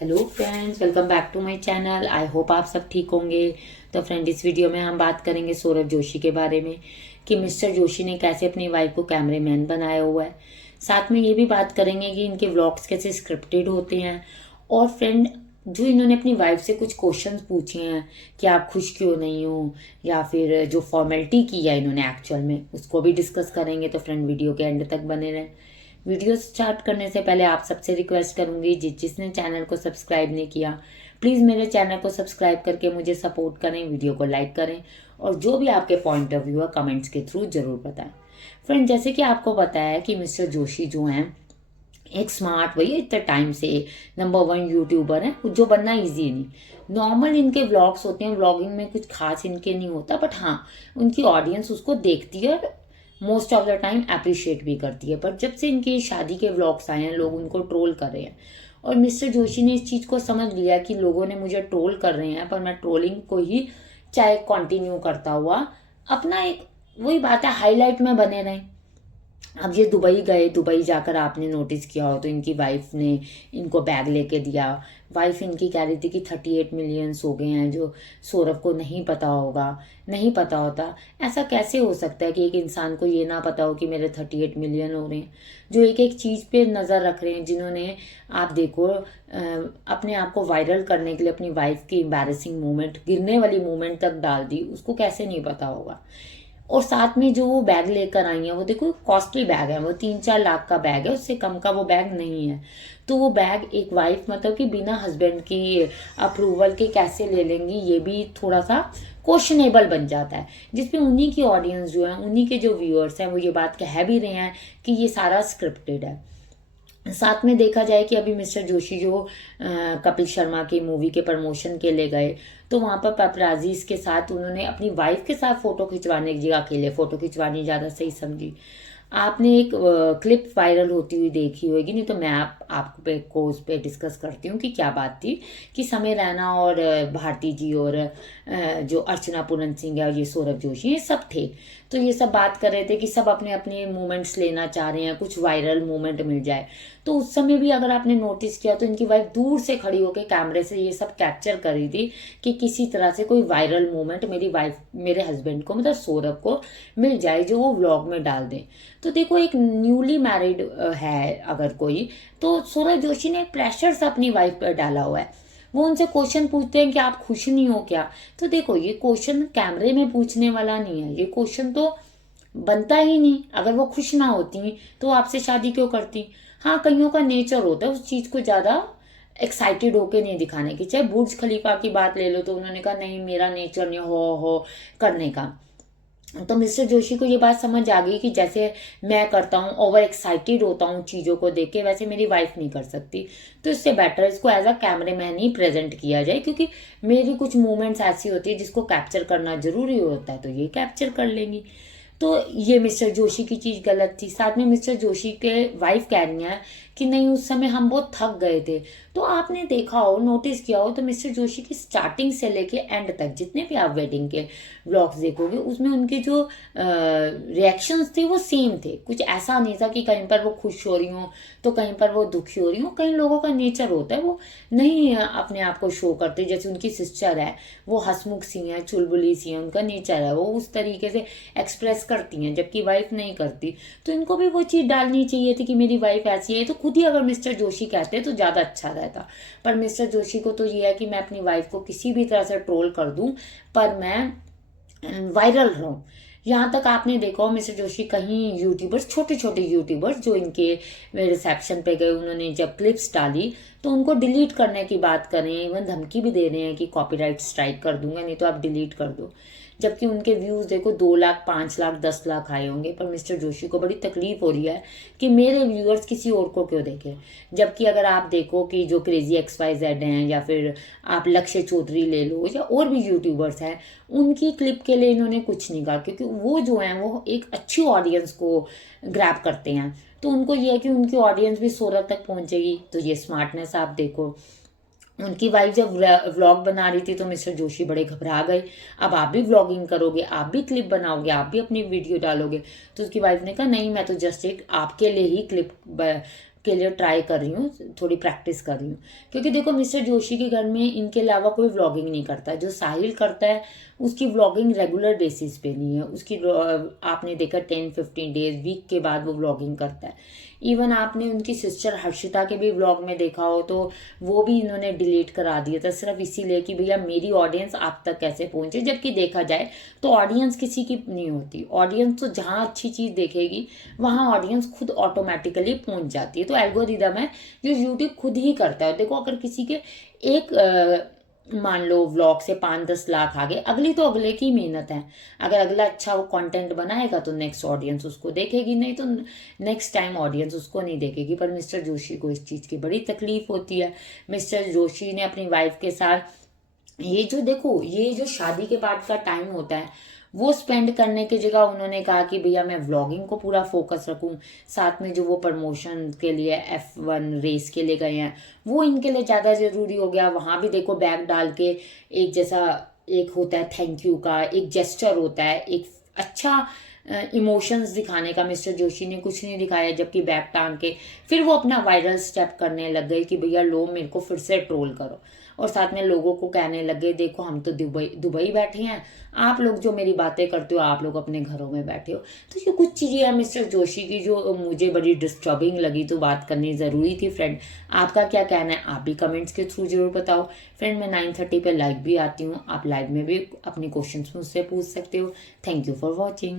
Hello friends, welcome back to my channel. I hope आप सब ठीक होंगे। तो फ्रेंड, इस वीडियो में हम बात करेंगे सौरभ जोशी के बारे में कि मिस्टर जोशी ने कैसे अपनी वाइफ को कैमरेमैन बनाया हुआ है। साथ में ये भी बात करेंगे कि इनके व्लॉग्स कैसे स्क्रिप्टेड होते हैं। और फ्रेंड, जो इन्होंने अपनी वाइफ से कुछ क्वेश्चंस पूछे हैं कि आप खुश क्यों नहीं हो, या फिर जो फॉर्मेलिटी की है इन्होंने एक्चुअल में, उसको भी डिस्कस करेंगे। तो फ्रेंड, वीडियो के एंड तक बने रहें। वीडियो स्टार्ट करने से पहले आप सबसे रिक्वेस्ट करूंगी, जिसने चैनल को सब्सक्राइब नहीं किया, प्लीज़ मेरे चैनल को सब्सक्राइब करके मुझे सपोर्ट करें, वीडियो को लाइक करें और जो भी आपके पॉइंट ऑफ व्यू है कमेंट्स के थ्रू जरूर बताएं। फ्रेंड, जैसे कि आपको पता है कि मिस्टर जोशी जो हैं एक स्मार्ट, भैया इतने टाइम से नंबर 1 यूट्यूबर हैं, जो बनना इजी नहीं। नॉर्मल इनके व्लॉग्स होते हैं, व्लॉगिंग में कुछ खास इनके नहीं होता, बट हाँ, उनकी ऑडियंस उसको देखती है और most of the time appreciate भी करती है। पर जब से इनकी शादी के व्लॉग्स आए हैं, लोग उनको ट्रोल कर रहे हैं और मिस्टर जोशी ने इस चीज़ को समझ लिया कि लोगों ने मुझे ट्रोल कर रहे हैं, पर मैं ट्रोलिंग को ही चाहे कंटिन्यू करता हुआ अपना एक, वही बात है, हाईलाइट में बने रहें। अब ये दुबई गए, दुबई जाकर आपने नोटिस किया हो तो इनकी वाइफ ने इनको बैग लेके दिया। वाइफ इनकी कह रही थी कि 38 मिलियंस हो गए हैं, जो सौरभ को नहीं पता होगा, नहीं पता होता। ऐसा कैसे हो सकता है कि एक इंसान को ये ना पता हो कि मेरे 38 मिलियन हो रहे हैं, जो एक एक चीज़ पे नज़र रख रहे हैं, जिन्होंने, आप देखो, अपने आप को वायरल करने के लिए अपनी वाइफ की एम्बैरेसिंग मोमेंट, गिरने वाली मोमेंट तक डाल दी, उसको कैसे नहीं पता होगा। और साथ में जो वो बैग लेकर आई है, वो देखो कॉस्टली बैग है, वो 3-4 लाख का बैग है, उससे कम का वो बैग नहीं है। तो वो बैग एक वाइफ, मतलब कि बिना हस्बैंड की अप्रूवल के कैसे ले लेंगी, ये भी थोड़ा सा क्वेश्चनेबल बन जाता है। जिसपे उन्हीं की ऑडियंस जो है, उन्हीं के जो व्यूअर्स हैं, वो ये बात कह भी रहे हैं कि ये सारा स्क्रिप्टेड है। साथ में देखा जाए कि अभी मिस्टर जोशी जो कपिल शर्मा की मूवी के प्रमोशन के लिए गए, तो वहां पर पेपराजीज के साथ उन्होंने अपनी वाइफ के साथ फोटो खिंचवाने की जगह अकेले फोटो खिंचवानी ज़्यादा सही समझी। आपने एक क्लिप वायरल होती हुई देखी होगी, नहीं तो मैं आपको उस पर डिस्कस करती हूँ कि क्या बात थी। कि समय रैना और भारती जी और जो अर्चना पूरन सिंह है और ये सौरभ जोशी, ये सब थे। तो ये सब बात कर रहे थे कि सब अपने अपने मोमेंट्स लेना चाह रहे हैं, कुछ वायरल मोमेंट मिल जाए। तो उस समय भी अगर आपने नोटिस किया तो इनकी वाइफ दूर से खड़ी होकर कैमरे से ये सब कैप्चर कर रही थी कि किसी तरह से कोई वायरल मोमेंट मेरी वाइफ, मेरे हस्बैंड को, मतलब सौरभ को मिल जाए, जो वो व्लॉग में डाल दें। तो देखो, एक न्यूली मैरिड है अगर कोई, तो सौरभ जोशी ने प्रेशर से अपनी वाइफ पर डाला हुआ है। वो उनसे क्वेश्चन पूछते हैं कि आप खुश नहीं हो क्या। तो देखो, ये क्वेश्चन कैमरे में पूछने वाला नहीं है, ये क्वेश्चन तो बनता ही नहीं। अगर वो खुश ना होती तो आपसे शादी क्यों करती। हाँ, कईयों का नेचर होता है उस चीज को ज्यादा एक्साइटेड होके नहीं दिखाने की। चाहे बुर्ज खलीफा की बात ले लो, तो उन्होंने कहा नहीं, मेरा नेचर नहीं हो करने का। तो मिस्टर जोशी को ये बात समझ आ गई कि जैसे मैं करता हूँ, ओवर एक्साइटेड होता हूँ चीज़ों को देख के, वैसे मेरी वाइफ नहीं कर सकती। तो इससे बेटर इसको एज अ कैमरे मैन ही प्रेजेंट किया जाए, क्योंकि मेरी कुछ मूवमेंट्स ऐसी होती है जिसको कैप्चर करना जरूरी होता है, तो ये कैप्चर कर लेंगी। तो ये मिस्टर जोशी की चीज़ गलत थी। साथ में मिस्टर जोशी के वाइफ कह रही हैं कि नहीं, उस समय हम बहुत थक गए थे। तो आपने देखा हो, नोटिस किया हो, तो मिस्टर जोशी की स्टार्टिंग से लेके एंड तक जितने भी आप वेडिंग के व्लॉग्स देखोगे, उसमें उनके जो रिएक्शंस थे वो सेम थे। कुछ ऐसा नहीं था कि कहीं पर वो खुश हो रही हो तो कहीं पर वो दुखी हो रही हो। कई लोगों का नेचर होता है, वो नहीं अपने आप को शो करते। जैसे उनकी सिस्टर है, वो हंसमुख सी है, चुलबुली सी है, उनका नेचर है, वो उस तरीके से एक्सप्रेस करती हैं, जबकि वाइफ नहीं करती। तो इनको भी वो चीज़ डालनी चाहिए थी कि मेरी वाइफ ऐसी है। तो खुद ही अगर मिस्टर जोशी कहते तो ज़्यादा अच्छा रहता। पर मिस्टर जोशी को तो ये है कि मैं अपनी वाइफ को किसी भी तरह से ट्रोल कर दूं, पर मैं वायरल रहूं। यहाँ तक आपने देखा हो, मिस्टर जोशी कहीं यूट्यूबर्स, छोटे छोटे यूट्यूबर्स जो इनके रिसेप्शन पे गए, उन्होंने जब क्लिप्स डाली तो उनको डिलीट करने की बात कर रहे हैं, इवन धमकी भी दे रहे हैं कि कॉपीराइट स्ट्राइक कर दूंगा, नहीं तो आप डिलीट कर दो। जबकि उनके व्यूज देखो 2 लाख, 5 लाख, 10 लाख आए होंगे। पर मिस्टर जोशी को बड़ी तकलीफ हो रही है कि मेरे व्यूअर्स किसी और को क्यों देखें। जबकि अगर आप देखो कि जो क्रेजी XYZ हैं, या फिर आप लक्ष्य चौधरी ले लो, या और भी यूट्यूबर्स हैं, उनकी क्लिप के लिए इन्होंने कुछ नहीं कहा, क्योंकि वो जो है वो एक अच्छी ऑडियंस को ग्रैब करते हैं। तो उनको ये है कि उनकी ऑडियंस भी सौरभ तक पहुंचेगी। तो ये स्मार्टनेस आप देखो। उनकी वाइफ जब व्लॉग बना रही थी तो मिस्टर जोशी बड़े घबरा गए। अब आप भी व्लॉगिंग करोगे, आप भी क्लिप बनाओगे, आप भी अपनी वीडियो डालोगे। तो उसकी वाइफ ने कहा नहीं, मैं तो जस्ट एक आपके लिए ही क्लिप के लिए ट्राई कर रही हूँ, थोड़ी प्रैक्टिस कर रही हूँ। क्योंकि देखो मिस्टर जोशी के घर में इनके अलावा कोई व्लॉगिंग नहीं करता। जो साहिल करता है उसकी व्लॉगिंग रेगुलर बेसिस पे नहीं है। उसकी आपने देखा 10-15 डेज वीक के बाद वो व्लॉगिंग करता है। इवन आपने उनकी सिस्टर हर्षिता के भी व्लॉग में देखा हो तो वो भी इन्होंने डिलीट करा दिया था, सिर्फ इसीलिए कि भैया मेरी ऑडियंस आप तक कैसे पहुंचे। जबकि देखा जाए तो ऑडियंस किसी की नहीं होती। ऑडियंस तो जहाँ अच्छी चीज़ देखेगी वहाँ ऑडियंस खुद ऑटोमेटिकली पहुंच जाती है। तो एल्गोरिदम है जो यूट्यूब खुद ही करता है। देखो अगर किसी के एक मान लो व्लॉग से 5-10 लाख आ गए, अगली तो अगले की मेहनत है। अगर अगला अच्छा वो कंटेंट बनाएगा तो नेक्स्ट ऑडियंस उसको देखेगी, नहीं तो नेक्स्ट टाइम ऑडियंस उसको नहीं देखेगी। पर मिस्टर जोशी को इस चीज़ की बड़ी तकलीफ होती है। मिस्टर जोशी ने अपनी वाइफ के साथ ये जो देखो ये जो शादी के बाद का टाइम होता है वो स्पेंड करने की जगह उन्होंने कहा कि भैया मैं व्लॉगिंग को पूरा फोकस रखूं। साथ में जो वो प्रमोशन के लिए F1 रेस के लिए गए हैं वो इनके लिए ज़्यादा ज़रूरी हो गया। वहाँ भी देखो बैग डाल के एक जैसा एक होता है थैंक यू का, एक जेस्चर होता है, एक अच्छा इमोशंस दिखाने का। मिस्टर जोशी ने कुछ नहीं दिखाया, जबकि बैग टांग के फिर वो अपना वायरल स्टेप करने लग गए कि भैया लो मेरे को फिर से ट्रोल करो। और साथ में लोगों को कहने लग गए देखो हम तो दुबई बैठे हैं, आप लोग जो मेरी बातें करते हो आप लोग अपने घरों में बैठे हो। तो ये कुछ चीज़ें हैं मिस्टर जोशी की जो मुझे बड़ी डिस्टर्बिंग लगी, तो बात करनी ज़रूरी थी। फ्रेंड आपका क्या कहना है आप भी कमेंट्स के थ्रू जरूर बताओ। फ्रेंड मैं 9:30 पे लाइव भी आती हूँ, आप लाइव में भी अपने क्वेश्चंस मुझसे पूछ सकते हो। Thank you for watching.